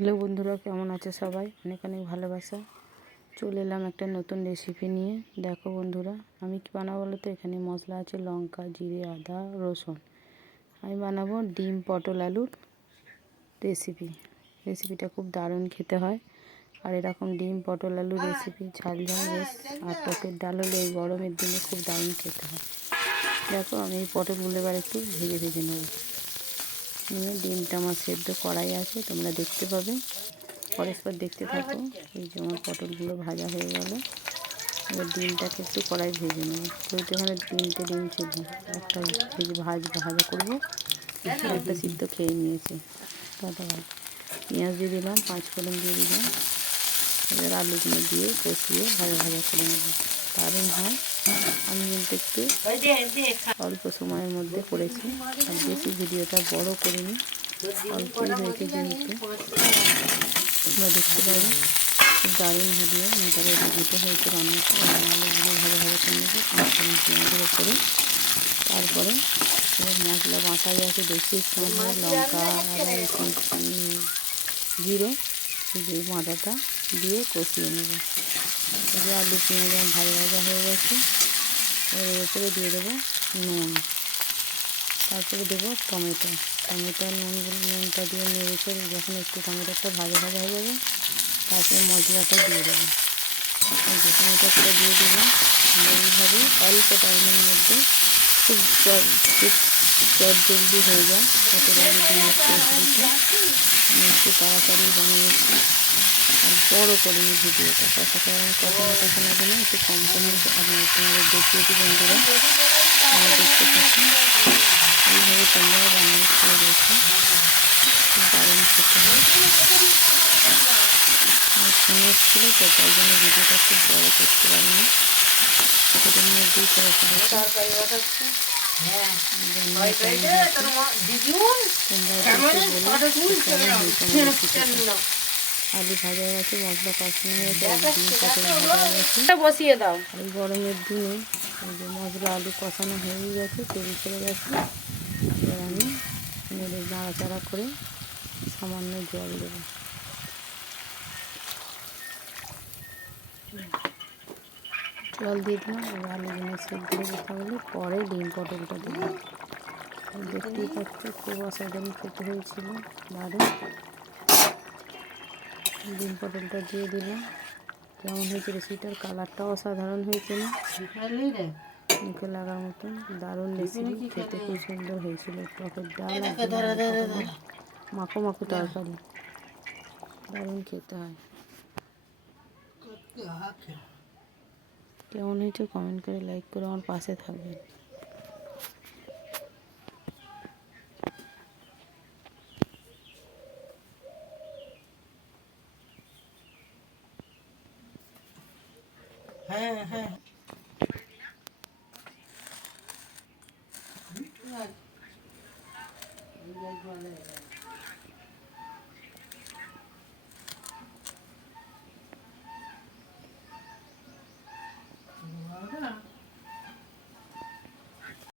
Hello বন্ধুরা, কেমন আছে সবাই? অনেক অনেক ভালোবাসা। চলে এলাম একটা নতুন রেসিপি নিয়ে। দেখো বন্ধুরা, আমি কি বানাবো বলো তো? এখানে মশলা আছে লঙ্কা, জিরে, আদা, রসুন। আমি বানাবো ডিম পটল আলুর রেসিপিটা খুব দারুণ খেতে হয়। আর এরকম ডিম পটল আলুর রেসিপি ঝাল ঝাল বেশ আর টকের ডাল হলে এই গরমের দিনে খুব দারুণ খেতে হয়। দেখো, আমি এই পটলগুলো এবার একটু ভেজে নেব। নিয়ে ডিমটা আমার সেদ্ধ কড়াই আছে, তোমরা দেখতে পাবে। পরস্পর দেখতে থাকো। এই যে আমার পটলগুলো ভাজা হয়ে গেল। এবার ডিমটাকে একটু কড়াই ভেজে নেব। যেহেতু এখানে 3টে ডিম ছিল, একটা ভাজা করবো, একটা সিদ্ধ খেয়ে নিয়েছে। দাদা ভাই পেঁয়াজ দিয়ে দিলাম, 5 ফোড়ন দিয়ে দিলাম। এবার আলুগুলো দিয়ে কষিয়ে ভাজা করে নেব। দারুণ হয়। আমি কিন্তু একটু অল্প সময়ের মধ্যে করেছি, আর বেশি ভিডিওটা বড় করিনি, অল্পই হয়েছে যেহেতু। তোমরা দেখতে পাবে খুব দারুণ ভিডিও, মেটাকে ভিডিওটা হয়েছে রান্নাটা। আলুগুলো ভাজা করে নেবো 5 ফোড়ন পেঁয়াজের ওপরে। তারপরে এবার মশলা বাটাই আছে, দেখি সময় লঙ্কা, আদা, রসুন, জিরে, যে বাটাটা দিয়ে কষিয়ে নেব। এই যে আলু পেঁয়াজ ভাজা হয়ে গেছে। এর উপরে দিয়ে দেবো নুন, তারপরে দেবো টমেটো। নুনটা দিয়ে নেড়ে যখন একটু টমেটোটা ভাজা হয়ে যাবে, তারপরে মশলাটা দিয়ে দেবো। এই যে টমেটোটা দিয়ে দিলাম। এইভাবে অল্প টাইমের মধ্যে খুব জলদি হয়ে যায়। পটল আলু দিয়ে একটু তাড়াতাড়ি বানিয়েছি। আর বড়ো করিনি ভিডিওটা, কষানো দিলে একটু কম তোমাদের দেখিয়ে দিবেন ধরে দেখতে থাকুন। এইভাবে তোমরা বানিয়ে খেয়ে দেখো, খুব দারুণ খেতে হয়। আমার ফোন এসেছিল তো, তাই জন্য ভিডিওটা খুব বড়ো করতে পারিনি, সেটার মধ্যেই করে ফেলেছি। আলু ভাজা হয়ে গেছে, মশলা কষানো হয়ে গেছে, বসিয়ে দাও। এই গরমের দিনে এই যে মশলা আলু কষানো হয়ে গেছে, তেল ছেড়ে গেছে। এবার আমি নাড়াচাড়া করে সামান্য জল দেবো। জল দিয়ে দিলাম। এবার আলুগুলো সেদ্ধ দিতে হলে পরে ডিম পটলটা দিলাম। দেখতেই পাচ্ছ খুব অসাধারণ খেতে হয়েছিল, দারুণ। ডিম পটলটা দিয়ে দিলাম। কেমন হয়েছে রেসিপিটার? কালারটাও অসাধারণ হয়েছে না? মুখে লাগার মতন দারুণ রেসিপি, খেতে খুব সুন্দর হয়েছিল। টকের ডাল মাখো তরকারি, দারুণ খেতে হয়। কেমন হয়েছে কমেন্ট করে, লাইক করে আমার পাশে থাকবেন। হ্যাঁ হ্যাঁ।